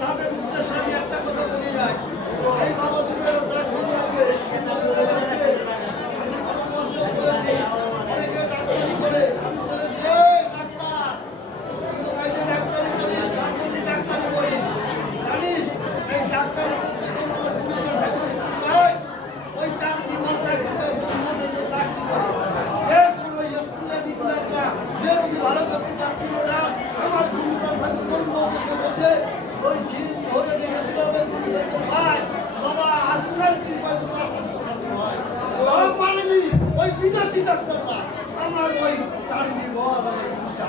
তাদের উদ্দেশ্যে আমি একটা কথা বলে যাই এই বাবা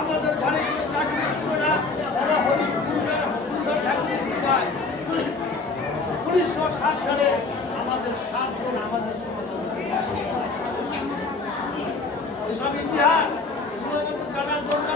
আমাদের বাড়িগুলো চাকরি শুনে না ওরা হরিশ উনিশশো সাত সালে আমাদের সাত আমাদের ওইসব ইতিহাস জানার দরকার